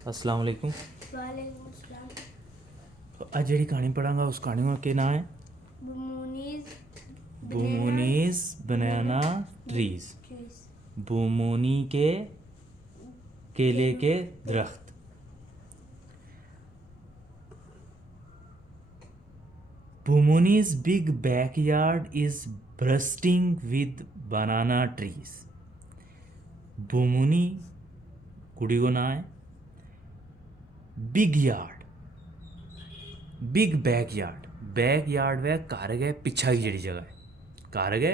अस्सलाम वालेकुम। वालेकुम अस्सलाम। आज जी कहानी पढ़ांगा उस कहानी का क्या नाम है? बूमोनीज बनाना ट्रीज। बूमोनी के केले के दरख्त। Bumoni's big backyard is bursting with banana trees. Bumoni कुड़ी को ना है। Big yard, big back yard वे कार गए पिछा की जड़ी जगह है। कार गए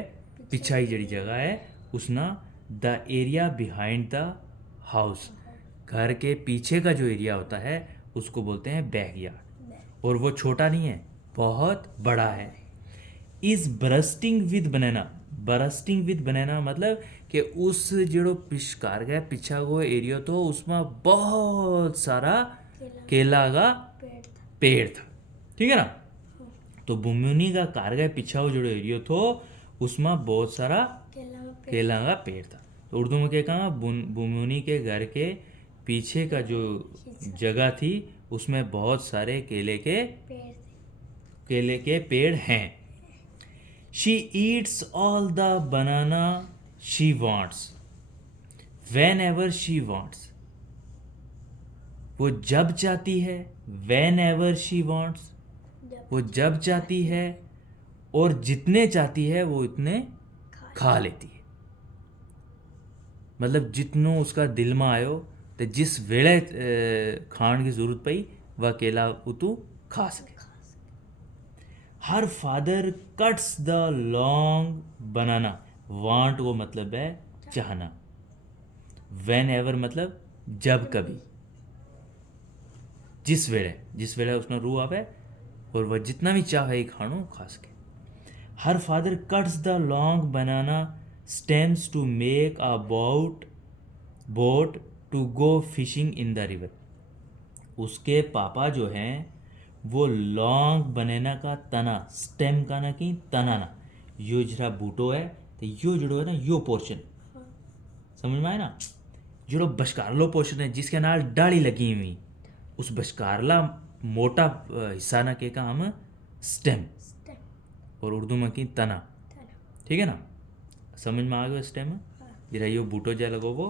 पिछा की जड़ी जगह है उसना the area behind the house. घर के पीछे का जो एरिया होता है उसको बोलते हैं बैक यार्ड। और वो छोटा नहीं है, बहुत बड़ा है। Is bursting with banana. Bursting with banana मतलब कि उस जो कार गया पिछा को एरिया तो उसमें बहुत सारा केला का पेड़ था। ठीक है ना। तो बुम्युनी का कारगा पीछा जो एरिया थो उसमें बहुत सारा केला का पेड़ था। तो उर्दू में क्या कहा, बुम्युनी के घर के पीछे का जो जगह थी उसमें बहुत सारे केले के पेड़ हैं। She Yeats all the banana she wants when ever she wants. वो जब चाहती है, वेन एवर शी वांट्स वो जब चाहती है और जितने चाहती है वो इतने खा लेती है। मतलब जितनो उसका दिल में आयो तो जिस वेले खाण की जरूरत पई वह केला उतू खा सके। Her father cuts the long banana. Want वो मतलब है चाहना। वेन एवर मतलब जब कभी, जिस वेले उसने रूह आवे और वह जितना भी चाहे खाणो खा सके। Her father cuts the long banana stems to make a boat to go fishing in the river. उसके पापा जो हैं वो लॉन्ग बनाना का तना, स्टेम का ना कि तना ना, यो जरा बूटो है तो यो जड़ो है ना, यो पोर्शन समझ में आए ना। जो बशकारलो पोर्शन है जिसके नाल डाली लगी हुई, उस बशकारला मोटा हिस्सा ना के का हम स्टेम और उर्दू में की तना। ठीक है ना। समझ में आ गया स्टेम। जरा यो बूटो जा लगो वो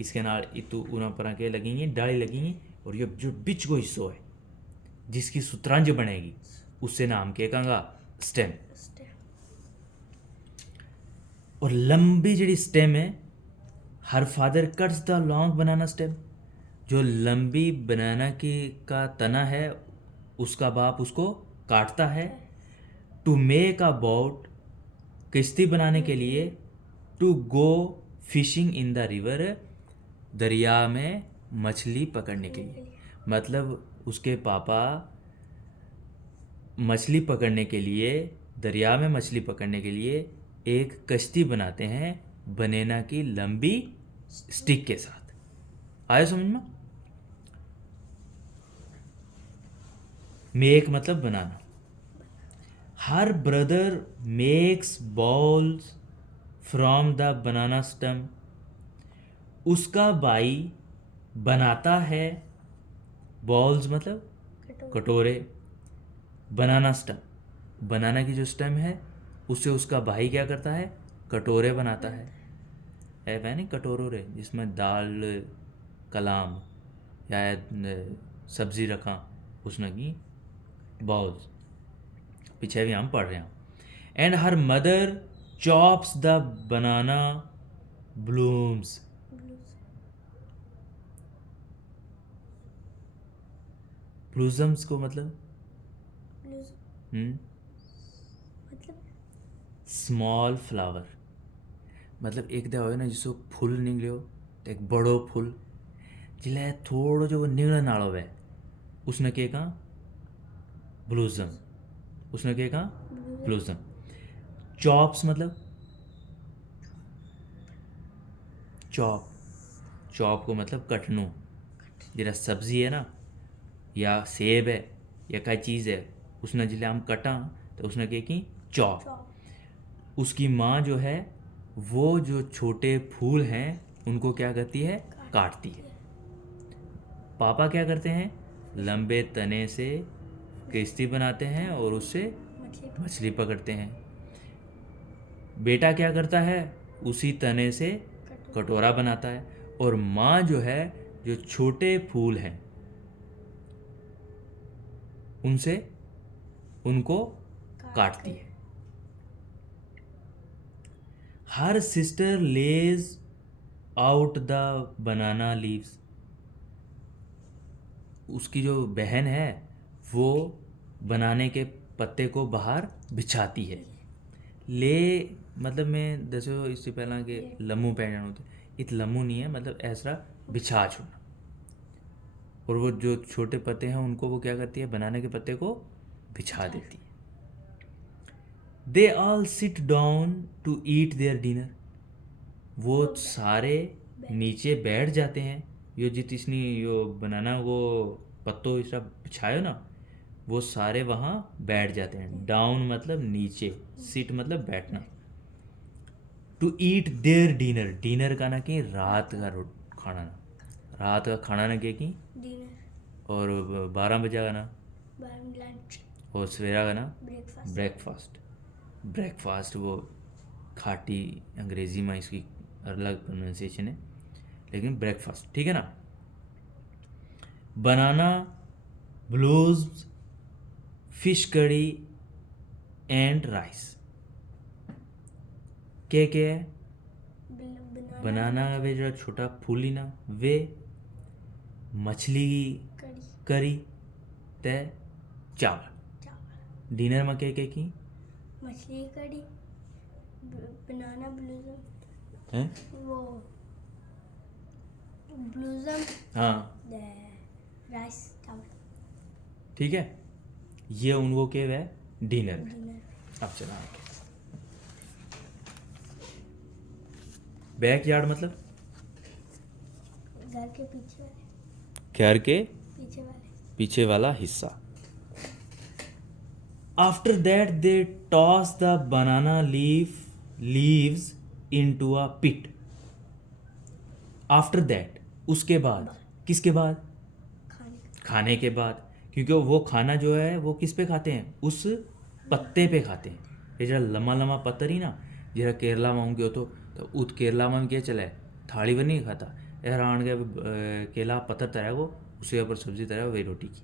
इसके नाल इतु उना पर के लगेंगे डाली लगेंगी और ये जो बिच को हिस्सो है जिसकी सुतरंज बनेगी उससे नाम के कहूँगा स्टेम। और लंबी जड़ी स्टेम है, हर father cuts the long banana stem. जो लंबी बनाना की का तना है उसका बाप उसको काटता है। टू मेक अ बोट किश्ती बनाने के लिए, to go fishing in the river दरिया में मछली पकड़ने के लिए। मतलब उसके पापा मछली पकड़ने के लिए, दरिया में मछली पकड़ने के लिए एक कश्ती बनाते हैं बनाना की लंबी स्टिक के साथ। आया समझ में। मेक मतलब बनाना। Her brother makes balls from the banana stem. उसका भाई बनाता है बॉल्स मतलब कटोरे, बनाना स्टेम। बनाना की जो स्टेम है उससे उसका भाई क्या करता है, कटोरे बनाता है। वह नहीं कटोरो रे जिसमें दाल कलाम या सब्जी रखा उसने की बॉल्स। पीछे भी हम पढ़ रहे हैं। And her mother chops the banana blooms. Blossoms को मतलब स्मॉल फ्लावर। मतलब एक दे हो ना जिसको फूल निकलो तो एक बड़ो फूल जिले थोड़ो जो वो निगल नाड़ो है उसने के कहा ब्लूजम। उसने के कहा ब्लूजम। चॉप्स मतलब चॉप को मतलब कटनू। जरा सब्जी है ना या सेब है या कोई चीज़ है उसने जिले हम कटा तो उसने के की चॉप। उसकी माँ जो है वो जो छोटे फूल हैं उनको क्या करती है, काटती है। पापा क्या करते हैं, लंबे तने से किश्ती बनाते हैं और उससे मछली पकड़ते हैं। बेटा क्या करता है, उसी तने से कटोरा बनाता है। और माँ जो है, जो छोटे फूल हैं उनसे उनको काटती है। Her sister lays out the banana leaves. उसकी जो बहन है वो बनाने के पत्ते को बाहर बिछाती है। ले मतलब मैं दसो इससे पहला के लम्मू पहन होते, इत लम्मू नहीं है, मतलब ऐसा बिछा छोड़ना। और वो जो छोटे पत्ते हैं उनको वो क्या करती है, बनाने के पत्ते को बिछा देती है। They all sit down to eat their dinner. वो सारे नीचे बैठ जाते हैं। यो जितनी यो बनाना वो पत्तों इस बिछायो ना, वो सारे वहाँ बैठ जाते हैं। डाउन मतलब नीचे, सिट मतलब बैठना। To eat their dinner, dinner का ना कि रात का खाना ना, रात का खाना ना के की डिनर। और 12 बजे का ना, लंच। और सवेरा का ना ब्रेकफास्ट। ब्रेकफास्ट। ब्रेकफास्ट वो खाटी अंग्रेजी में इसकी अलग प्रोनाउंसिएशन है, लेकिन ब्रेकफास्ट ठीक है ना। बनाना, ब्लूज, फिश कड़ी एंड राइस। क्या क्या है, बनाना वे जो छोटा फूली ना वे, मछली करी ते चावल। डिनर में क्या क्या की, मछली कड़ी, बनाना ब्लूजम, हैं वो ब्लूजम, हाँ राइस, चावल। ठीक है, ये उनको क्या है डिनर में। डिनर। अब चला आगे। बैकयार्ड मतलब घर के पीछे वाले, घर के पीछे वाले, पीछे वाला हिस्सा। After that they toss the banana leaves into a pit. After that उसके बाद, किसके बाद, खाने के बाद। क्योंकि वो खाना जो है वो किस पे खाते हैं, उस पत्ते पे खाते हैं। ये जरा लम्बा लम्बा पत्तर ही ना, जरा केरला में होंगे तो उत केरला में क्या चला है, थाली पर नहीं खाता यार, आन के केला पत्थर तरह वो उसके ऊपर सब्जी तरह वही रोटी की।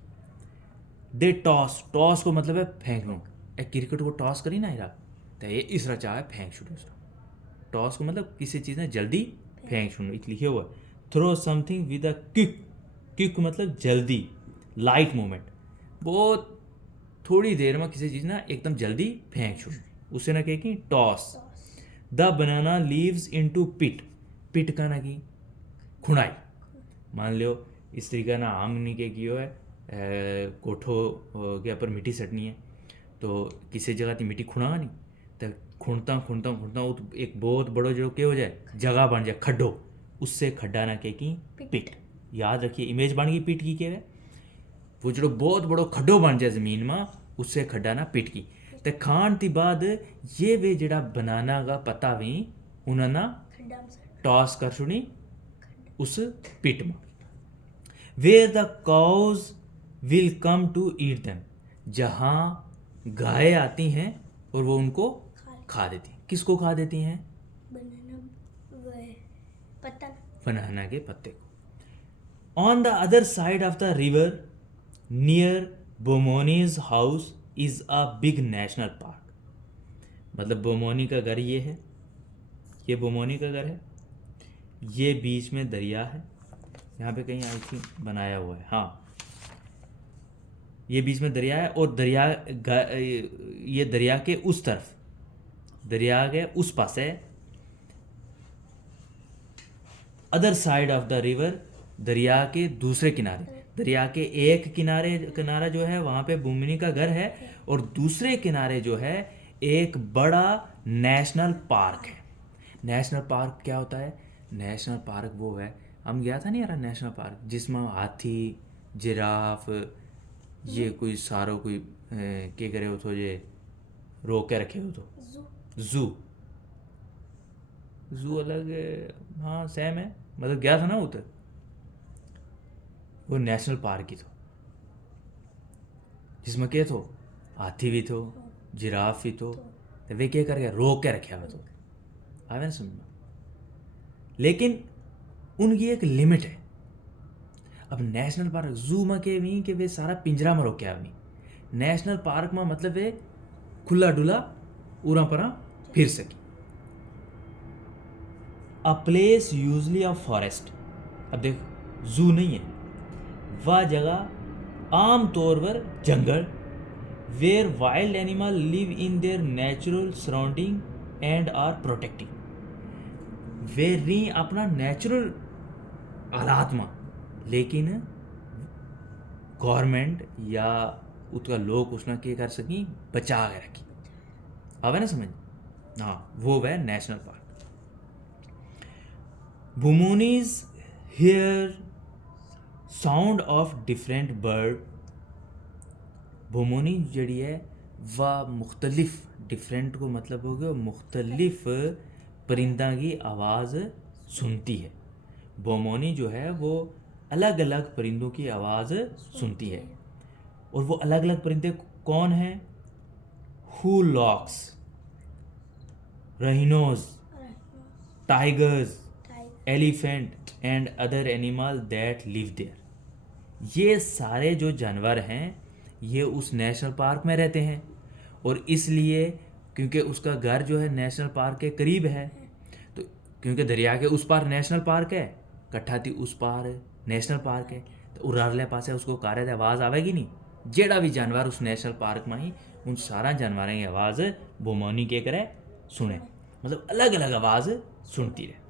दे टॉस, टॉस को मतलब है फेंकना। एक क्रिकेट को टॉस करी ना यार, तो ये इस रचा है फेंक छुड़ो। टॉस को मतलब किसी चीज़ ने जल्दी फेंक छुड़ो, इत लिखे हुआ throw something with a kick. Kick मतलब जल्दी, लाइट मोमेंट। बहुत थोड़ी देर में किसी चीज़ ना एकदम जल्दी फेंक छुड़, उसे ना कहे कि toss. The banana leaves into pit, pit का ना की खुणाई। मान लो इस तरीका ना आम नहीं के कियो है, कोठो के ऊपर मिट्टी सटनी है, तो किसी जगह की मिट्टी खुणागा नहीं, तो खुणता खुणता खुणता वो एक बहुत बड़ो जो क्या हो जाए, जगह बन जाए, खड्डो, उससे खड्डा ना के की पिट। याद रखिए, इमेज बन गई पिट की क्या है, वो जो बहुत बड़ो खड्डो बन जाए ज़मीन में, उससे खड्डा ना पिट की। तो खान ती बाद ये वे जड़ा बनाना का पता भी उन्हें ना टॉस कर छुड़ी उस पिट में। Where the cows will come to eat them, जहाँ गाय आती हैं और वो उनको खा देती हैं। किसको खा देती हैं, बनाना के पत्ते को। On the other side of the river near Bumoni's house is a big national park. मतलब बोमोनी का घर ये है, ये बोमोनी का घर है, ये बीच में दरिया है, यहाँ पे कहीं आई थिंक बनाया हुआ है, हाँ ये बीच में दरिया है। और ये दरिया के उस तरफ, दरिया के उस पास है, other side of the river, दरिया के दूसरे किनारे। दरिया के एक किनारा जो है वहाँ पे बुमनी का घर है, और दूसरे किनारे जो है एक बड़ा नेशनल पार्क है। नेशनल पार्क क्या होता है, नेशनल पार्क वो है, हम गया था नहीं यार नेशनल पार्क, जिसमें हाथी, जिराफ, ये कोई सारो कोई के करे हो तो ये रोक के रखे हो तो जू। जू अलग हाँ सेम है, मतलब गया था ना उधर, वो नेशनल पार्क ही थो, जिसमें क्या थो, हाथी भी थो, जिराफ भी थो, तो वे क्या कर गया, रोक के रखे हुआ तो आवे ना समझ में। लेकिन उनकी एक लिमिट है। अब नेशनल पार्क जू में के भी कि वे सारा पिंजरा में रोके आवी, नेशनल पार्क में मतलब वे खुला डुला उरा परा फिर सकी। A place usually of forest, अब देखो जू नहीं है, वह जगह आम तौर पर जंगल, where wild animal live in their natural surrounding and are protecting, वे रही अपना नेचुरल हालात में, लेकिन गवर्नमेंट या उसका लोग उसना क्या कर सकी, बचा के रखी। आवे ना समझ, हाँ वो वह national park. Bumoni's hear sound of different bird, Bumoni जड़ी है वह मुख्तलिफ, डिफरेंट को मतलब हो गया मुख्तलिफ परिंदा की आवाज़ सुनती है। बोमोनी जो है वो अलग अलग परिंदों की आवाज़ सुनती है। और वो अलग अलग परिंदे कौन हैं, hoolocks, rhinos, tigers, elephant and other animal that live there, ये सारे जो जानवर हैं ये उस नेशनल पार्क में रहते हैं। और इसलिए क्योंकि उसका घर जो है नेशनल पार्क के करीब है, तो क्योंकि दरिया के उस पार नेशनल पार्क है, कट्ठा थी उस पार नेशनल पार्क है, तो उरारले पास है उसको कार्य आवाज़ आवेगी नहीं। जेड़ा भी जानवर उस नेशनल पार्क में ही, उन सारा जानवरों की आवाज़ बोमोनी के करे सुने, मतलब अलग अलग आवाज़ सुनती रहे।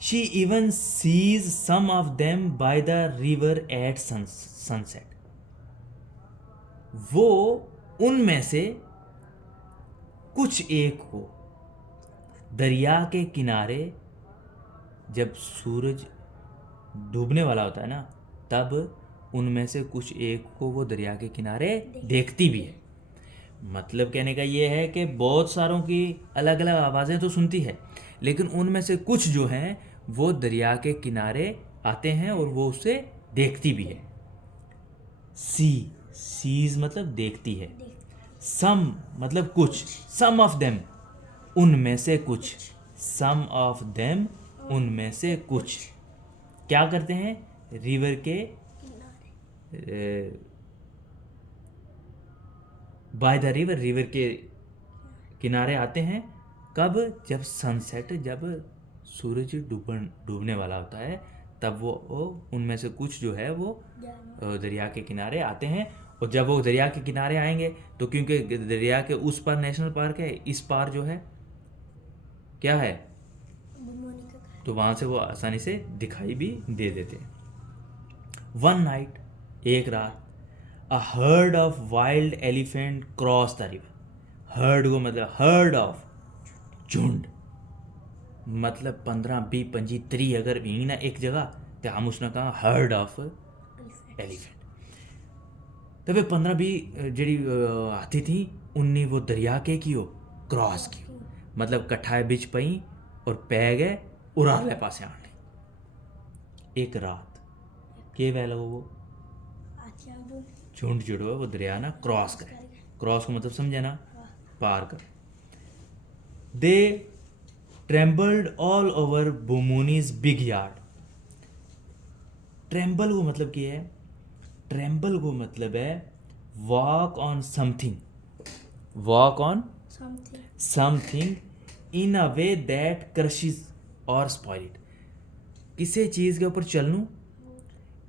She even sees some of them by the river at sunset. वो उनमें से कुछ एक को दरिया के किनारे, जब सूरज डूबने वाला होता है ना, तब उनमें से कुछ एक को वो दरिया के किनारे देखती भी है। मतलब कहने का ये है कि बहुत सारों की अलग अलग आवाज़ें तो सुनती है, लेकिन उनमें से कुछ जो हैं वो दरिया के किनारे आते हैं और वो उसे देखती भी है। सीज मतलब देखती है, सम मतलब कुछ, सम ऑफ देम उनमें से कुछ, सम ऑफ देम उनमें से कुछ क्या करते हैं, रिवर के बाय द रिवर, रिवर के किनारे आते हैं। कब, जब सनसेट, जब सूरज डूबने वाला होता है, तब वो उनमें से कुछ जो है वो दरिया के किनारे आते हैं। और जब वो दरिया के किनारे आएंगे तो क्योंकि दरिया के उस पार नेशनल पार्क है, इस पार जो है क्या है, तो वहाँ से वो आसानी से दिखाई भी दे देते हैं। वन नाइट, एक रात, a herd of wild elephant cross the river, heard को मतलब हर्ड ऑफ झुंड, मतलब 15 20 25 30 अगर भी ना एक जगह, तो हम उसने कहा हर्ड ऑफ एलिफेंट। तो वे 15 20 जड़ी हाथी थी, उनने वो दरिया के कियो क्रॉस कियो, मतलब कट्ठाए बिच पई और पै गए उरारले पासे आने। एक रात के वह लगो वो झुंड जुड़ो है वो दरिया ना क्रॉस करे, क्रॉस को मतलब समझे ना, पार कर। They trembled all over Bumoni's big yard. Tremble को मतलब क्या है, ट्रेम्बल को मतलब है walk on something, walk on something in a way that crushes और स्पॉइल इट, किसी चीज़ के ऊपर चलनू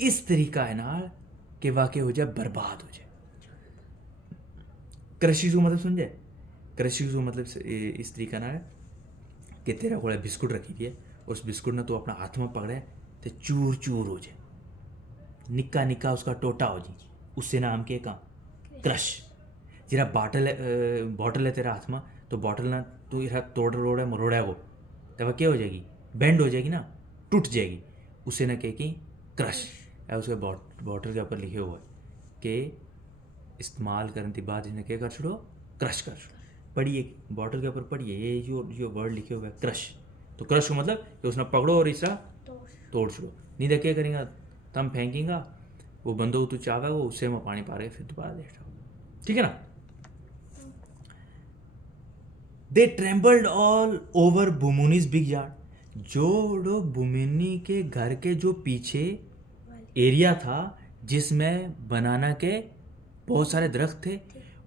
इस तरीका है ना कि वाकई हो जाए, बर्बाद हो जाए। क्रशिज को मतलब समझे, क्रशिज को मतलब इस तरीका ना है कि तेरा को बिस्कुट रखी थी, उस बिस्कुट ने तो अपना हाथ में पकड़े तो चूर चूर हो जाए, निक्का निक्का उसका टोटा हो जाए, उससे नाम के काम क्रश। जरा बॉटल है तेरा हाथ में, तो बॉटल ना तू इधर तोड़ रोड़ा मरोड़ा वो, तब क्या हो जाएगी, बेंड हो जाएगी ना, टूट जाएगी, उससे ना कह कि क्रश है। उसके बॉटल के ऊपर लिखे हुआ है कि इस्तेमाल करने के बाद इन्हें क्या कर छोड़ो, क्रश कर छोड़ो। पढ़िए बॉटल के ऊपर पढ़िए, ये जो वर्ड लिखे हुए है क्रश, तो क्रश को मतलब कि उसने पकड़ो और इसका तोड़ छोड़ो, नहीं तो क्या करेंगे, तम फेंकेगा वो बंदो तू चावे वो उससे में पानी पा रहे फिर दोबारा देख ठीक है ना. They trembled all over Bumoni's big yard. जो बुमिनी के घर के जो पीछे एरिया था जिसमें बनाना के बहुत सारे दरख्त थे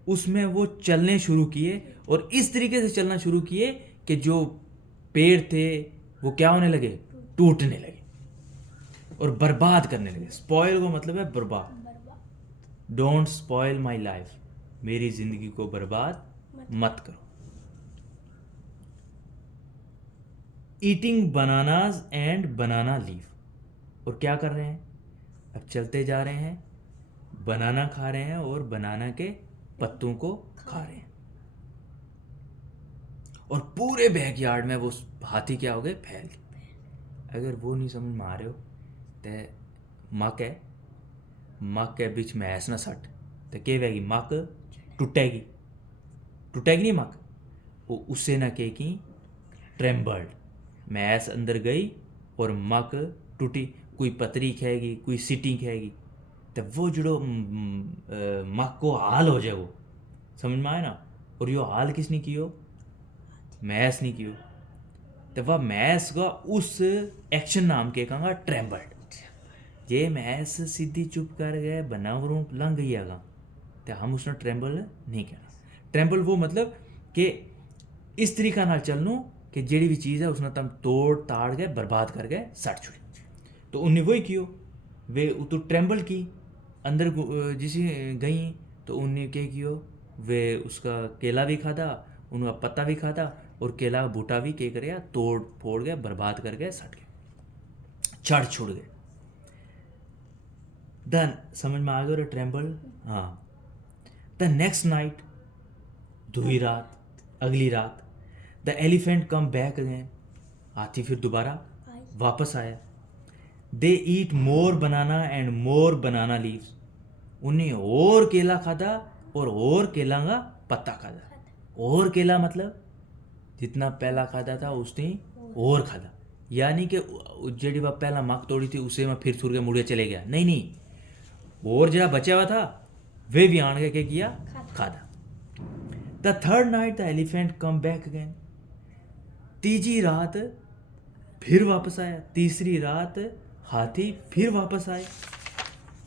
उसमें वो चलने शुरू किए और इस तरीके से चलना शुरू किए कि जो पेड़ थे वो क्या होने लगे, टूटने लगे और बर्बाद करने लगे. स्पॉइल को मतलब है बर्बाद. डोंट स्पॉइल माई लाइफ, मेरी जिंदगी को बर्बाद मत करो. Eating bananas and banana leaf. और क्या कर रहे हैं, अब चलते जा रहे हैं, बनाना खा रहे हैं और बनाना के पत्तों को खा रहे हैं. और पूरे बैकयार्ड में वो हाथी क्या हो गए, फैल गए. अगर वो नहीं समझ में आ रहे हो तो मक के बीच में ऐसा ना सट तो के वेगी मक टूटेगी नहीं मक वो उससे ना के की ट्रेम्बल्ड. मैस अंदर गई और मक टूटी. कोई पतरी खाएगी कोई सीटी खाएगी तो वो जो मक को हाल हो जाए वो समझ में आए ना. और यो हाल किसने कियो, मैस नहीं कियो. तो वह मैस का उस एक्शन नाम के कहा ट्रेम्बल्ड. जे मैस सीधी चुप कर गए बनावरों लंघ गई आगा तो हम उसने ट्रेम्बल नहीं कहना. ट्रेम्बल वो मतलब कि इस तरीका नाल चलनू कि जेड़ी भी चीज़ है उसने तम तोड़ ताड़ गए बर्बाद कर गए सट छुड़ी. तो उन्हें वही कियो वे तो ट्रेम्बल की अंदर जिसी गई तो उन्हें क्या कियो वे उसका केला भी खादा उनका पत्ता भी खादा और केला का बूटा भी क्या करे तोड़ फोड़ गए बर्बाद कर गए सट गए चढ़ छुड़ गए. देन समझ में आ गया ट्रेम्बल. हाँ. द नेक्स्ट नाइट दूसरी रात अगली रात the elephant come back again. हाथी फिर दोबारा वापस आया. दे ईट मोर banana and more banana leaves. उन्हें और केला खादा और केला का पत्ता खादा. और केला मतलब जितना पहला खादा था उसने और खादा. यानी कि जेडी वह पहला मक तोड़ी थी उसे में फिर सुर के मुड़े चले गया. नहीं और जरा बचा हुआ था वे भी आन के क्या किया खादा. The third night the elephant come back again. तीसरी रात फिर वापस आया. तीसरी रात हाथी फिर वापस आए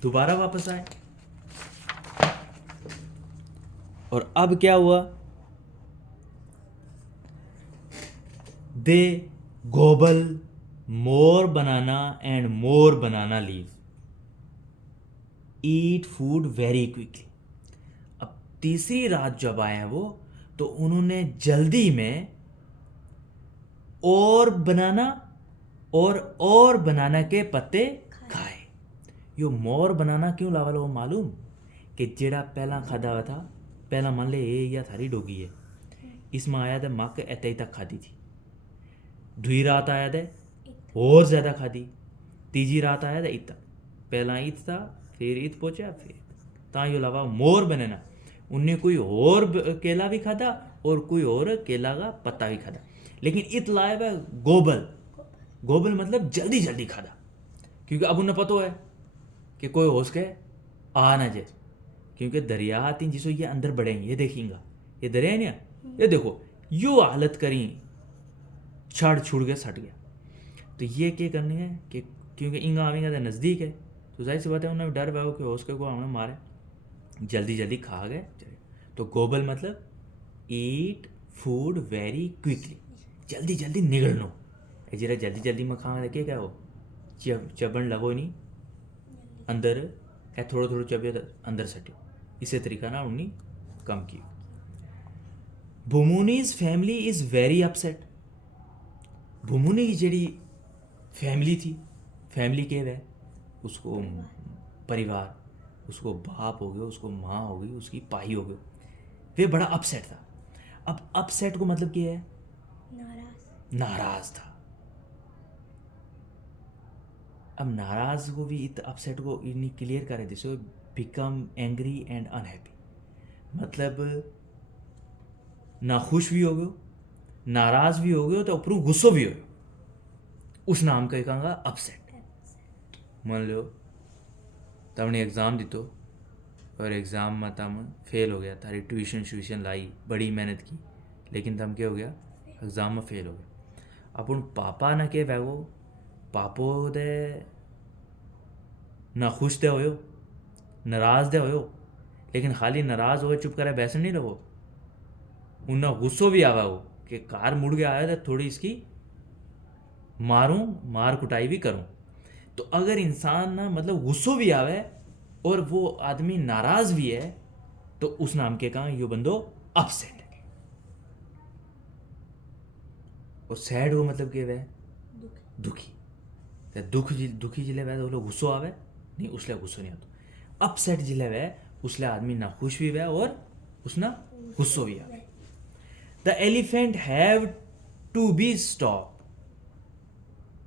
दोबारा वापस आए. और अब क्या हुआ, they gobble more banana and more banana leave. Eat food very quickly. अब तीसरी रात जब आए हैं वो तो उन्होंने जल्दी में और बनाना के पत्ते खाए. यो मोर बनाना क्यों लावा लो मालूम कि जेड़ा पहला खादा हुआ था पहला मान ले ये या थारी डोगी है इसमें आया था मक एते तक खादी थी. दूसरी रात आया था और ज़्यादा खादी. तीसरी रात आया था इत तक. पहला ईद था फिर ईद पहुँचा फिर ता यो लावा मोर बनाना. उनने कोई और केला भी खादा और कोई और केला का पत्ता भी खादा. लेकिन इत लाया वह गोबल मतलब जल्दी जल्दी खादा. क्योंकि अब उन्हें पता है कि कोई होश के आ ना जाए. क्योंकि दरिया तीन जिसो ये अंदर बढ़ेंगे ये देखेंगे ये दरिया है ना ये देखो यो हालत करी छड़ छुड़ के सट गया. तो ये क्या करनी है कि क्योंकि इंगा आवेंगे तो नज़दीक है तो जाहिर सी बात है उन्हें डर भागो कि होश के को हमें मारे. जल्दी जल्दी खा गए. तो गोबल मतलब ईट फूड वेरी क्विकली जल्दी जल्दी निगलनो. जरा जल्दी जल्दी में खाना क्या क्या हो चबन लगो नहीं अंदर ए थोड़ा थोड़ा चबे अंदर सटो. इसे तरीका ना उन्नी कम की. बुमुनीज फैमिली इज़ वेरी अपसेट. बुमुनी की जड़ी फैमिली थी फैमिली के वह उसको परिवार उसको बाप हो गया उसको माँ हो गई उसकी पाई हो गई वे बड़ा अपसेट था. अब अपसेट को मतलब क्या है, नाराज था. अब नाराज को भी इत अपसेट को इन्हीं क्लियर करे दिसो बिकम एंग्री एंड अनहैप्पी. मतलब ना खुश भी हो गयो नाराज भी हो गयो तो ऊपर गुस्सो भी हो गयो. उस नाम का कहूँगा अपसेट. मान लो तमने एग्ज़ाम दितो और एग्ज़ाम में तम फेल हो गया, थारी ट्यूशन लाई, बड़ी मेहनत की, लेकिन तम क्या हो गया, एग्ज़ाम में फेल हो गया। अपन पापा ना के वैगो पापो दे ना खुश दे होयो, नाराज़ दे होयो, लेकिन खाली नाराज़ हो चुप करे बैसे नहीं रहो, उन्हें गुस्सो भी आवा हो कि कार मुड़ के आया तो थोड़ी इसकी मारूं, मार कुटाई भी करूं। तो अगर इंसान ना मतलब गुस्सो भी आवे और वो आदमी नाराज भी है, तो उस नाम के कहा यो बंदो अपसेट है। और सैड हो मतलब के वह दुखी, तो दुखी जिले वह तो गुस्सो आवे नहीं, उसले गुस्सो नहीं आता। अपसेट जिले वह उसले आदमी ना खुश भी वह और उसना गुस्सो भी आवे। The elephant have to be stop,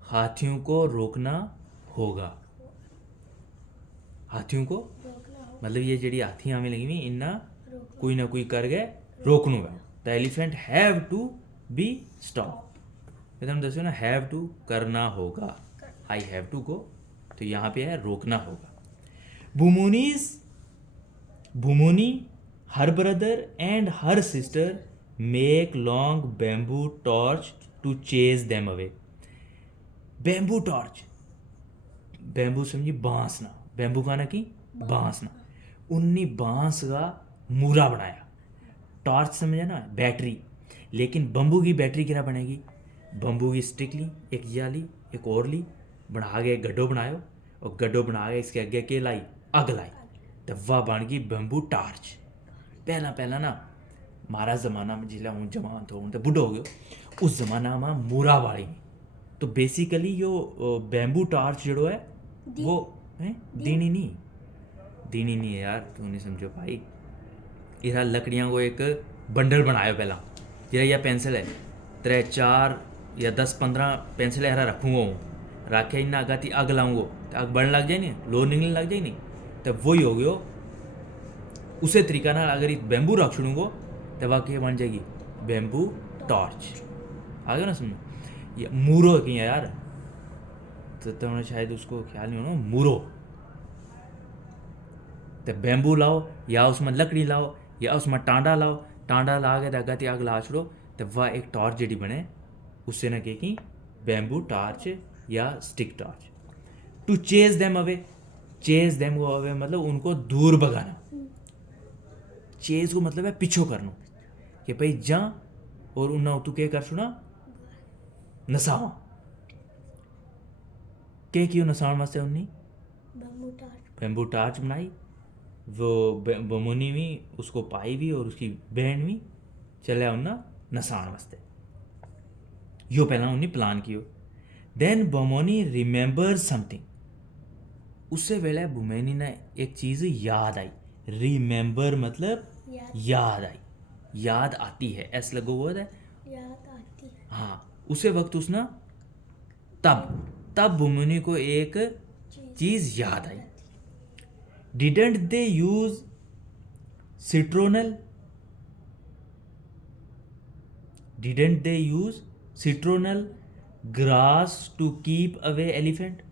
हाथियों को रोकना होगा। हाथियों को रोकना हो मतलब ये जड़ी हाथियां हमें लगी हुई इन्ना रोकना कोई ना कोई कर गए रोकनू है। The elephant have to be stop, तुम दसो ना हैव टू करना होगा, आई हैव टू गो, तो यहाँ पे है रोकना होगा। Bumoni her brother and her sister make long bamboo torch to chase them away. Bamboo torch, bamboo समझी बांस ना, बैम्बू का ना की बांस ना, उन्नी बांस का मूरा बनाया। टॉर्च समझे ना बैटरी, लेकिन बम्बू की बैटरी क्या बनेगी, बम्बू की स्टिक ली, एक जिया ली, एक और ली, बना के एक गड्ढो बनायो, और गड्ढो बना के इसके अगे के लाई अग लाई, तो वह बन गई बम्बू टॉर्च। पहला पहला ना मारा ज़माना में जिला हूँ जवान तो हूँ तो बुढ़ो हो गयो, उस ज़माना में मूरा वाली। तो बेसिकली यो बैम्बू टॉर्च जड़ो है वो है दीनी नहीं है यार, तू नहीं समझो भाई। इरा लकड़ियाँ को एक बंडल बनायो पहला, जरा यह पेंसिल है 3 4 या 10 15 पेंसिल हरा रखूँगा हूँ, रखे इन्ना आगा थी आग लाऊंगो तो आग बढ़ने लग जाए नहीं, लो निकलने लग जाए नहीं, तो वही हो गयो। उसे तरीका ना अगर एक बैम्बू रख छूँगो तो वह क्या बन जाएगी, बैम्बू टॉर्च। आ गया ना समझ, ये मूरो की है यार, तो तुमने शायद उसको ख्याल नहीं होना, मूरो। तो बैम्बू लाओ या उसमें लकड़ी लाओ या उसमें टांडा लाओ, टांडा ला के अगर ती आग ला छोड़ो तो वह एक टॉर्च जड़ी बने, उससे ना कि बैम्बू टॉर्च या stick torch. To chase them away, chase them को अवे मतलब उनको दूर भगाना, चेज को मतलब है पीछो करना, कि भाई जा और उन्ना तू क्या कर सुना नसावा के क्यों नसाण वास्ते उन्नी बैम्बू टॉर्च बनाई, वो बमुनी भी उसको पाई भी और उसकी बहन भी चले उन्ना नसाण वास्ते। यो पहला उन्नी प्लान कियो। देन बमोनी रिमेंबर समथिंग, उससे वेले बुमेनी ने एक चीज़ याद आई। रिमेंबर मतलब याद आई, याद आती है, ऐसा लगो वो है याद आती है। हाँ, उसे वक्त उसना तब बुमुनी को एक चीज़ याद आई। Didn't they use citronella, didn't they use citronella grass to keep away elephant.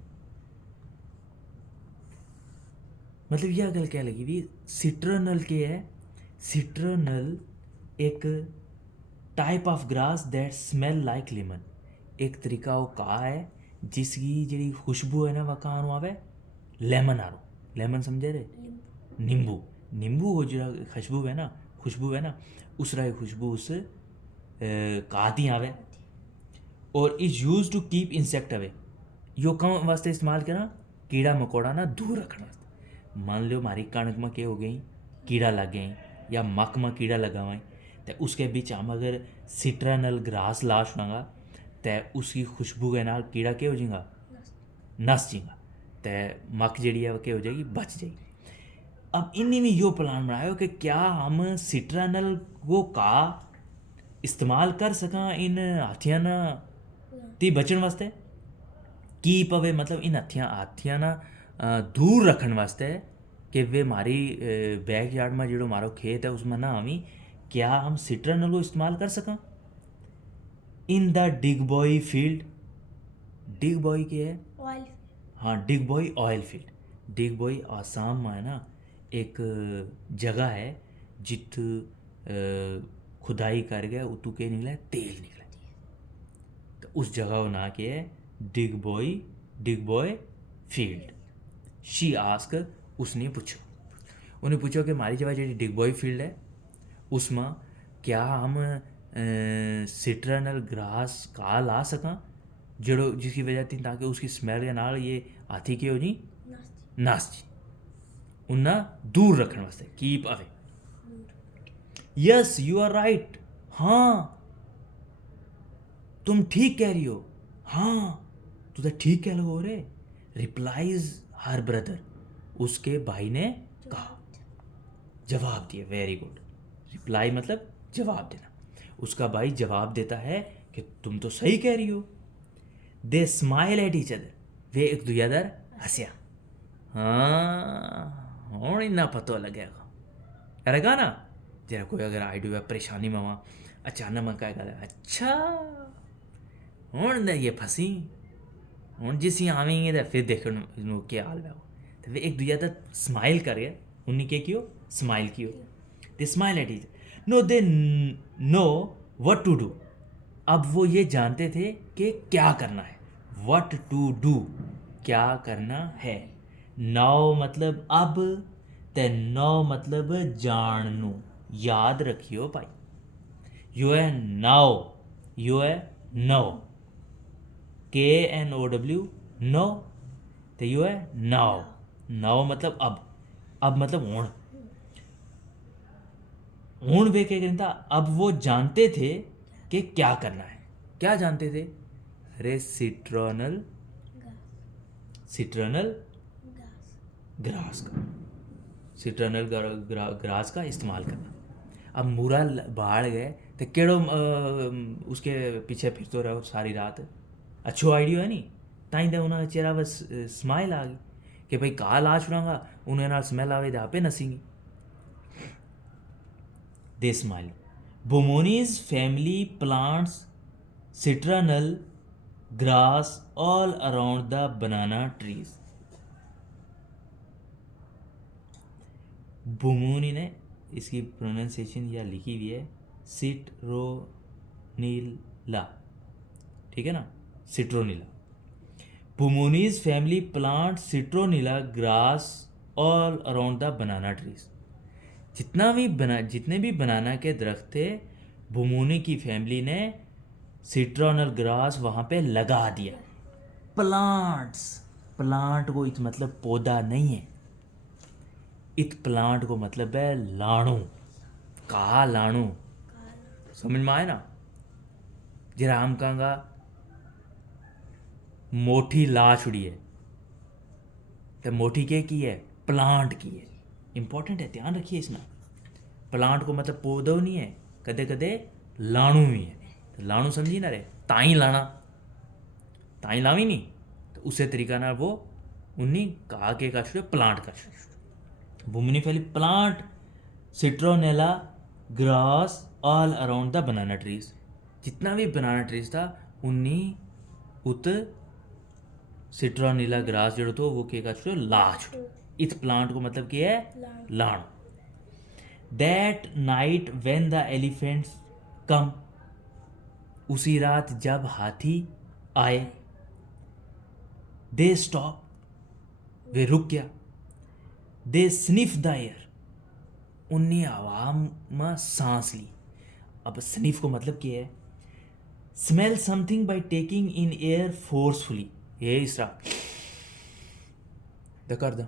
मतलब यह गल क्या लगी भी, सिट्रोनल के है, सिट्रोनल एक type of grass that smell like lemon, एक तरीका वो कहा है जिसकी जी खुशबू है ना वह कहाँ आवे, लेमन आरो, लेमन समझे रे, नींबू, नींबू को जो खुशबू है ना उस रहा खुशबू उस काती आवे, और is use to keep insect away. यो कम वास्ते इस्तेमाल करा, कीड़ा मकोड़ा ना दूर रखना वास्ते। मान लो हमारी कणक में क्या हो गई, कीड़ा लग गए, या मक में कीड़ा लगा हुआ है, तो उसके बीच हम अगर सिट्रानल ग्रास ला छुड़ांगा तो उसकी खुशबू के नाल कीड़ा क्या हो जाएगा, नस जाएगा, तो मक जड़ी है वो क्या हो जाएगी, बच जाएगी। अब इन्हीं में यो प्लान बनाया कि क्या हम सिट्रानल को का इस्तेमाल कर सका इन हाथियां ना ती बचन वास्ते, कीप अवे मतलब इन हाथियां ना दूर रखने वास्ते, कि वे हमारी बैक यार्ड में जो हमारा खेत है उसमें ना हमी क्या हम सिट्रानल को इस्तेमाल कर सका। In the dig boy field, dig boy के है ऑयल, हाँ डिग बॉय ऑयल फील्ड, डिग बॉय आसाम में है ना एक जगह है जित खुदाई कर गया उतू के निकला तेल निकला, तो उस जगह का ना के है डिग बॉय फील्ड। शी आस्क, उसने पूछो, उन्हें पूछो कि हमारी जगह जी डिग बॉय फील्ड है उसमें क्या हम सिट्रनल ग्रास का ला सका जड़ो जिसकी वजह थी ताकि उसकी स्मैल के नाल ये हाथी के हो जी नास जी उन्ना दूर रखने वास्ते, keep away. Yes you are right, हाँ तुम ठीक कह रही हो, हाँ तू तो ठीक कह लगो रे, रिप्लाइज हर ब्रदर, उसके भाई ने कहा, जवाब दिया, वेरी गुड। रिप्लाई मतलब जवाब देना। उसका भाई जवाब देता है कि तुम तो सही कह रही हो। दे स्माइल एट ईच अदर, वे एक दूसरे दर हंसिया। हाँ हूँ इन्ना पता लगेगा रहेगा ना, जरा कोई अगर आई डू परेशानी में वहाँ अचानक मैं कहेगा अच्छा हूँ ये फंसी हूँ जिस आवेंगे तो फिर देख क्या हाल है। तो वे एक दूसरे तक स्माइल करे, उन्हें क्या कियो, स्माइल कियो। They smile at each, no they know what to do, अब वो ये जानते थे कि क्या करना है, व्हाट टू डू क्या करना है। नाउ मतलब अब, ते नो मतलब जानू, याद रखियो भाई, यू है नाउ, यू है नो, KNOW नो, तो यू है नाउ, नाउ मतलब अब मतलब हूँ, हूँ वे क्या कहता, अब वो जानते थे कि क्या करना है। क्या जानते थे, अरे सिट्रोनल ग्रास का, सिट्रोनल ग्रास का इस्तेमाल करना। अब मूरा बाढ़ गए तो केड़ो उसके पीछे फिरते रहो सारी रात, अच्छो आइडियो है नहीं, ताई तो उन्हें चेहरा बस स्माइल आ गई कि भाई काल आ छुड़ांगा उन्हें ना स्मेल आवे तो आपे नसींगी। They smile, Bumoni's family plants citronal grass all around the banana trees। बुमोनी ने इसकी प्रोनाउंसिएशन या लिखी हुई है सिट्रोनीला, ठीक है ना, citronella. Bumoni's family plant citronella grass all around the banana trees, जितने भी बनाना के दरख्त थे बुमोनी की फैमिली ने सिट्रोनल ग्रास वहाँ पे लगा दिया। प्लांट्स, प्लांट को इत मतलब पौधा नहीं है, इत प्लांट को मतलब है लाणु, का लाणु, समझ में आए ना। जरा हम कहेंगा मोठी ला छुड़ी है, तो मोठी के की है, प्लांट की है, इंपॉर्टेंट है, ध्यान रखिए इसमें। प्लांट को मतलब पौधा नहीं है, कदे कदे लाणु भी है, तो लाणु समझी ना रे, ताई लाना, ताई लावी नहीं, तो उसे तरीका ना वो उन्नी कहा के का छुड़े प्लांट का छुड़े। बुमनी फैली plant citronella grass all around the banana trees, जितना भी बनाना ट्रीज था उन्नी उत सिट्रोनीला ग्रास जो तो वो के का छुड़े ला छुड़े। इस प्लांट को मतलब क्या है, लाण। That night when the elephants come, उसी रात जब हाथी आए, दे स्टॉप, वे रुक गया, दे स्निफ द एयर, उन्हें हवा में सांस ली। अब स्निफ को मतलब क्या है, smell something by taking in air forcefully, ये इस तरह कर दो,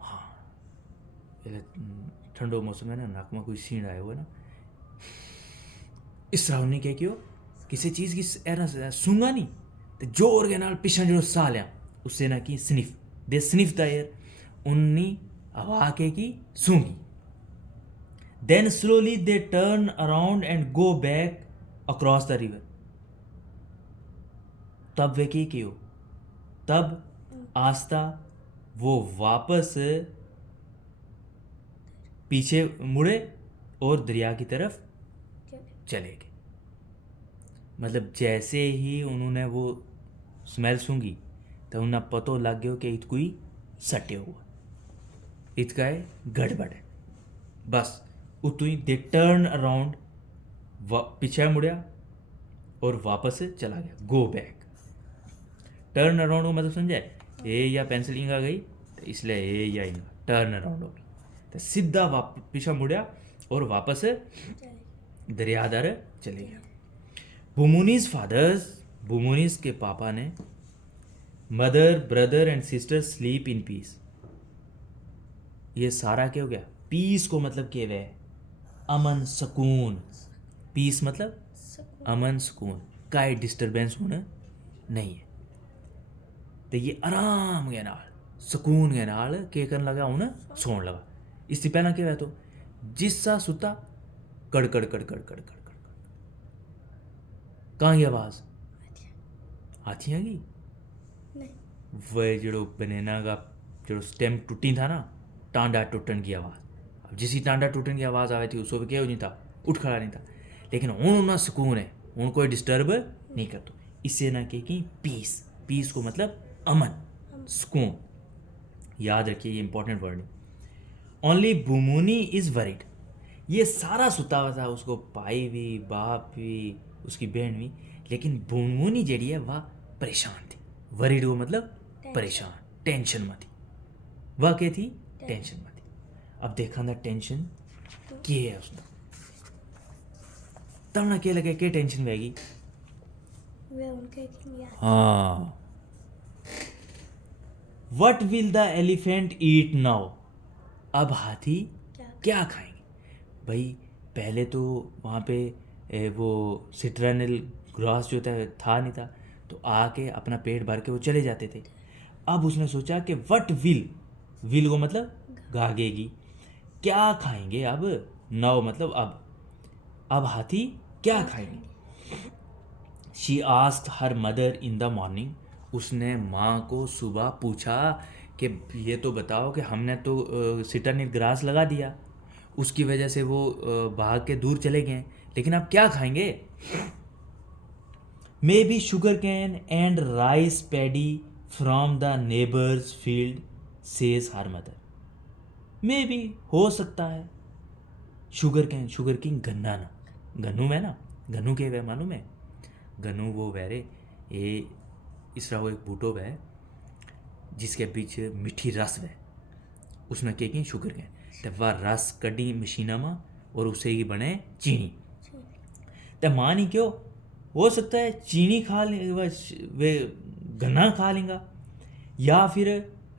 हाँ ठंडो मौसम है ना, नाक में कोई सीण आया हुआ ना, इस तरह उन्हें क्या किया, किसी चीज़ की ऐसा सूंगा नहीं तो जोर के नाल पिछा जो सा लिया, उससे ना की sniff, they sniff the air, उन्नी हवा के की सूंगी। Then slowly they turn around and go back across the river, तब वे क्या कियो, तब आस्था वो वापस पीछे मुड़े और दरिया की तरफ चले गए। मतलब जैसे ही उन्होंने वो स्मेल सूंघी तो उन्हें पतो लग गया कि इत कोई सटे हुआ इतका है गड़बड़ है बस उतु ही दे टर्न अराउंड पीछे मुड़िया और वापस चला गया गो बैक टर्न अराउंड को मतलब समझे ए या पेंसिल इंगा गई तो इसलिए ए या इंगा टर्न अराउंड हो गई तो सीधा पीछे मुड़िया और वापस चले दरियादार चले गया बुमुनीज फादर्स बुमुनीज के पापा ने mother brother and sister sleep in peace ये सारा क्या हो गया पीस को मतलब क्या है अमन सुकून पीस मतलब सकून अमन सुकून काई डिस्टरबेंस होना नहीं है तो ये आराम के नाल सुकून के नाल के करन लगा हूं सोन लगा इससे पहला क्या हुआ तो जिस्सा सुता कड़कड़ कड़कड़ कड़कड़ कड़कड़ कहाँ की आवाज हाथियां की नहीं वह जो बनाना का जो स्टेम टूटी था ना टांडा टूटन की आवाज़ अब जिसी टांडा टूटन की आवाज़ आवे थी उसको भी क्या हो नहीं था उठ खड़ा नहीं था लेकिन हूँ ना सुकून है हूँ कोई डिस्टर्ब नहीं करतो इससे ना कि पीस पीस को मतलब अमन सुकून याद रखिए ये इंपॉर्टेंट वर्ड है ओनली बुमुनी इज वरीड ये सारा सुता हुआ था उसको पाई भी बाप भी उसकी बहन भी लेकिन बुमुनी जड़ी है वह परेशान थी वरीड वो मतलब परेशान टेंशन में थी वह क्या थी टेंशन में थी अब देखा ना टेंशन क्या है उसने तब ना क्या लगे क्या टेंशन रहेगी वे उनके की याद हाँ what will the elephant eat now अब हाथी क्या क्या खाएंगे भाई पहले तो वहाँ पे वो सिट्रानल ग्रास जो था नहीं था तो आके अपना पेट भर के वो चले जाते थे अब उसने सोचा कि वट विल को मतलब गागेगी क्या खाएंगे अब नाउ मतलब अब हाथी क्या खाएंगे she asked her mother in the morning उसने माँ को सुबह पूछा कि ये तो बताओ कि हमने तो सिटरनिल ग्रास लगा दिया उसकी वजह से वो भाग के दूर चले गए लेकिन आप क्या खाएंगे may be sugar cane and rice paddy from the neighbours field says her mother may be हो सकता है शुगर किंग गन्ना ना गन्नू में ना गन्नू के वे मालूम है गन्नू वो वेरे ये इस तरह वो एक बूटो है जिसके बीच मीठी रस है उसमें के शुगर कैन तो वह रस कड़ी मशीना में और उससे ही बने चीनी तो माँ नहीं क्यों हो सकता है चीनी खा ले वे गन्ना खा लेगा या फिर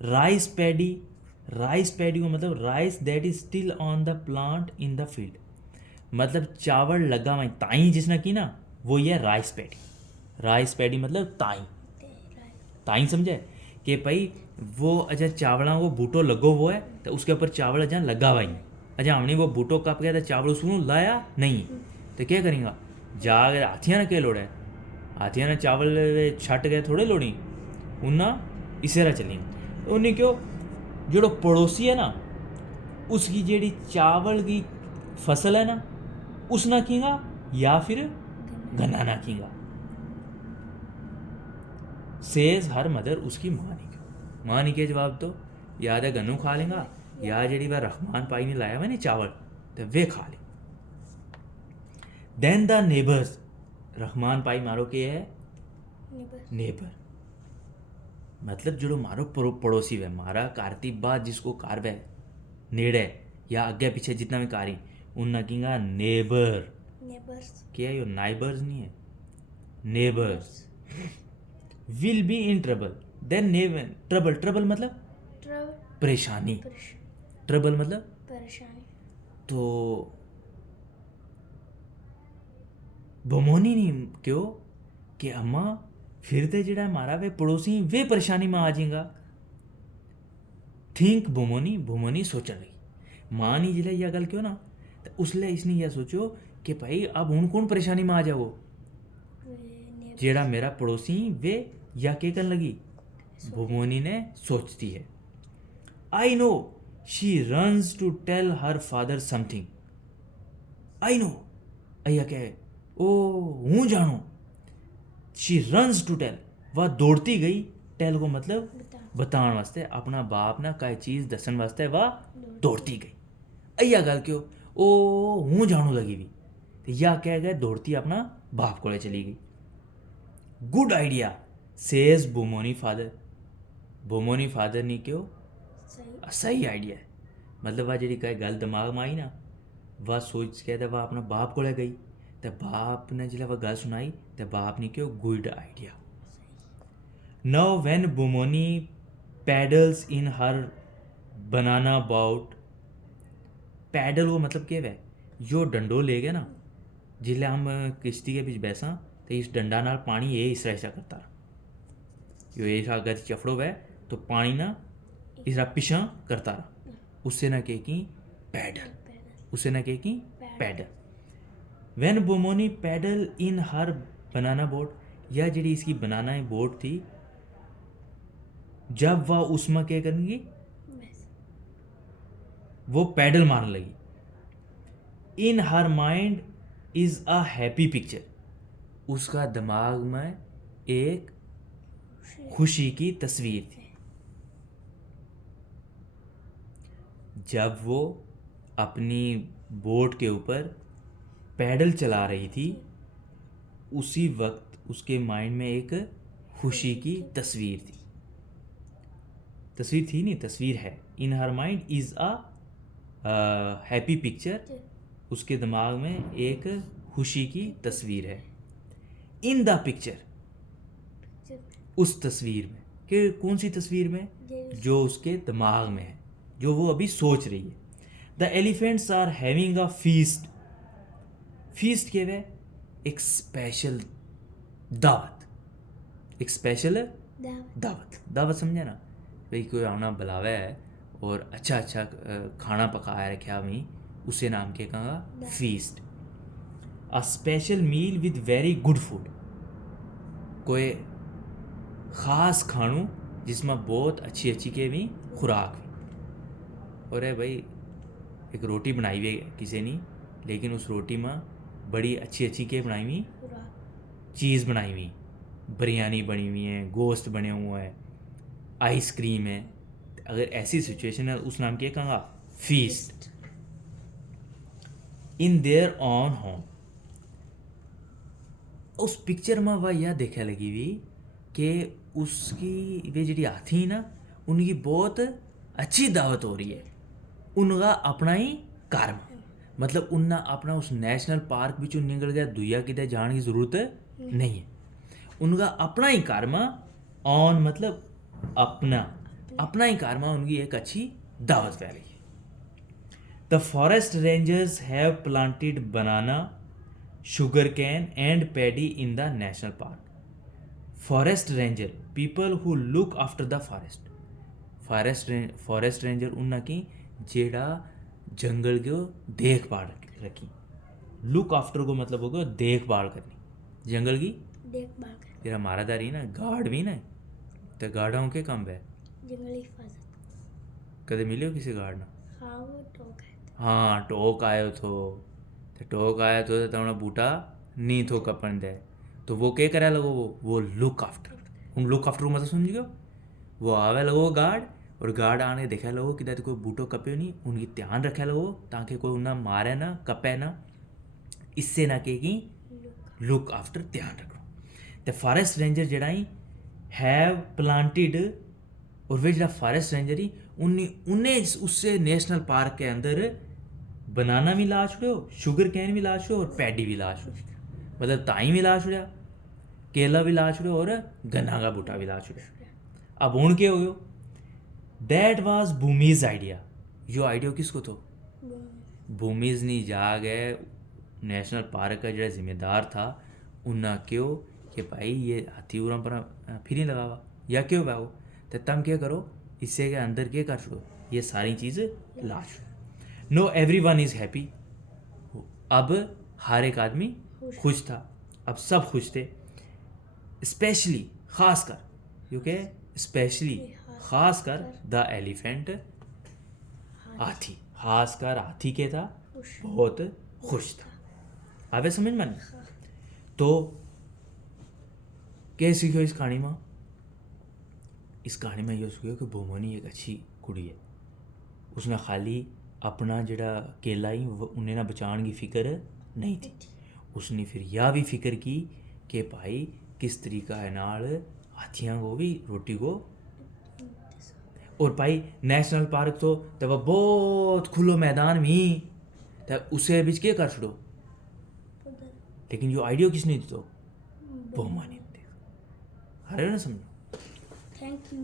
राइस पैडी को मतलब rice that is still on the plant in the field मतलब चावल लगा हुआ ताई जिसने की ना वो ये राइस पैडी मतलब ताई समझे कि भाई वो अजा चावलों को बूटो लगो वो है तो उसके ऊपर चावल अजा लगा हुआ ही अजा हमने वो बूटो कप गया तो चावल उसमें लाया नहीं तो क्या करेंगे जाकर हाथियां ने क्या लोड़ा है हाथियां ने चावल छट गए थोड़े लोड़ी उन्ना इसे रहा चलेंगे तो उन्हें क्यों जो पड़ोसी है ना उसकी जेड़ी चावल की फसल है ना उस ना खींगा या फिर गन्ना ना खींगा सेज हर मदर उसकी माँ ने के जवाब तो याद है गन्नू खा लेगा या जेड़ी वह रहमान पाई ने लाया हुआ नहीं चावल तो वे खा ले देन द नेबर्स रहमान पाई मारो के है नेबर मतलब जो मारो पड़ोसी वे मारा कारती बाद जिसको कार वे नेड़े या आगे पीछे जितना भी कारी उन नकीगा नेबर्स क्या है यो नाइबर्स नहीं है neighbours will be in trouble then trouble मतलब परेशानी ट्रबल मतलब परेशानी तो बमोनी नहीं क्यों कि अम्मा फिर तो जड़ा हमारा वे पड़ोसी वे परेशानी में आ जाएगा थिंक बुमोनी सोचने लगी माँ नहीं जिले यह गल क्यों ना तो उसले इसने यह सोचो कि भाई अब हूँ कौन परेशानी में आ जाओ जेड़ा मेरा पड़ोसी वे या के करने लगी बुमोनी ने सोचती है I know she runs to tell her father something I know अय्या क्या है ओ हूँ जानो शी रन्स टू टेल वह दौड़ती गई टेल को मतलब बताने वास्ते अपना बाप ना काई चीज़ दसन वास्ते वह दौड़ती गई। अया गल क्यों ओ हूँ जाणू लगी भी तो या कह गए दौड़ती अपना बाप को चली गई। Good idea says Bumoni father. Bumoni father ने क्यों सही सही आइडिया है। मतलब वह जी कई गल दिमाग में आई ना वह सोच के वह अपना बाप को गई तो बाप ने जिला वह गल सुनाई तो बाप ने क्यों good idea. Now when Bumoni paddles in her banana boat. Paddle वो मतलब क्या है जो डंडो ले गए ना जिले हम किश्ती के बीच बैसा तो इस डंडा नाल पानी ये इस तरह करता रहा यो ये अगर चफड़ो वह तो पानी ना इस तरह पिछा करता रहा उससे ना कह की पैडल उससे ना कह की paddle. When Bumoni paddle in her banana boat या जी इसकी बनाना बोट थी जब वह उसमें क्या करेंगी बस वो पैडल मारने लगी। In her mind is a happy picture. उसका दिमाग में एक खुशी की तस्वीर थी। जब वो अपनी बोट के ऊपर पैडल चला रही थी उसी वक्त उसके माइंड में एक खुशी की तस्वीर थी। तस्वीर थी नहीं तस्वीर है। In her mind is a happy picture. उसके दिमाग में एक खुशी की तस्वीर है। इन द पिक्चर उस तस्वीर में कि कौन सी तस्वीर में जो उसके दिमाग में है जो वो अभी सोच रही है। The elephants are having a feast. Feast के वे एक स्पेशल दावत एक स्पेशल दावत दावत समझे ना भाई कोई आना बुलावा है और अच्छा अच्छा खाना पकाया रखा मैं उसे नाम के कहा feast. A special meal with very good food. कोई ख़ास खानू जिसमें बहुत अच्छी अच्छी के भी खुराक भी और है भाई एक रोटी बनाई हुई है किसी ने लेकिन उस रोटी में बड़ी अच्छी अच्छी के बनाई हुई चीज़ बनाई हुई बिरयानी बनी हुई है गोश्त बने हुए है आइसक्रीम है। अगर ऐसी सिचुएशन है उस नाम के कहा feast. In their on home. उस पिक्चर में वह यह देखने लगी हुई कि उसकी वे जी हाथी ना उनकी बहुत अच्छी दावत हो रही है। उनका अपना ही कार मतलब उनना अपना उस नेशनल पार्क भी चुन निकल गया दुनिया कितने जाने की ज़रूरत नहीं है। उनका अपना ही कार में ऑन मतलब अपना ही कार में उनकी एक अच्छी दावत पै रही है। The forest rangers have planted banana sugar cane and paddy in the national park. Forest ranger people who look after the forest ranger उन्ना की जेड़ा जंगल को देखभाल रखी। लुक आफ्टर को मतलब होगा देखभाल करनी जंगल की देखभाल कर तेरा मारादारी ना गार्ड भी ना तो गार्डों के काम है। जंगली हिफाजत कदे मिले हो किसी गार्ड ना हाँ वो टोक है हाँ टोक आयो थो तो टोक आया तो तमना बूटा नी थो कपन दे तो वो क्या करे लगो वो लुक आफ्टर उन लुक आफ्टर मतलब समझ गयो। वो आवे लगो गार्ड और गार्ड आने देखा लगो कि कोई बूटो कपे नहीं उनकी ध्यान रखे लगो ताकि कोई उन्हें मारे ना कपे ना इससे ना कहेगी लुक आफ्टर ध्यान रखो। द फॉरेस्ट रेंजर जड़ा ही हैव प्लांटेड और वे जड़ा फॉरेस्ट रेंजर ही उन्हें उससे नेशनल पार्क के अंदर बनाना भी ला छुड़ो शुगर कैन भी ला छुड़ो और पैडी भी ला छुड़ो मतलब ताई भी ला छुड़ा केला भी ला छुड़ो और गन्ना का बूटा भी ला छुड़ा। अब हूँ क्या हो गयो दैट वाज भूमीज आइडिया। यो आइडिया किसको तो भूमीज नहीं जा गए नेशनल पार्क का जो जिम्मेदार था उन्ना क्यों कि भाई ये हाथी उरा पर फिर ही लगावा या क्यों भागो तो तुम क्या करो इससे के अंदर क्या कर छो ये सारी चीज़ ला छो। Know every one is happy. अब हर एक आदमी खुश था अब सब खुश थे। स्पेशली खास कर क्योंकि स्पेशली खास कर द एलिफेंट हाथी खास कर हाथी के था बहुत खुश था। आवे समझ में तो क्या सीखो इस कहानी में इस कहानी में ये सीखो कि भूमनी एक अच्छी कुड़ी है। उसने खाली अपना जेड़ा केला ही उन्हें ना बचाने की फिक्र नहीं थी, उसने फिर यह भी फिक्र की कि भाई किस तरीका है नाल हाथियों को भी रोटी को। और भाई नेशनल पार्क तो वह बहुत खुलो मैदान में तो उसे बीच के कर छोड़ो, उधर लेकिन जो आइडिया किसने दी तो बहुमानी। अरे ना समझो। Thank you.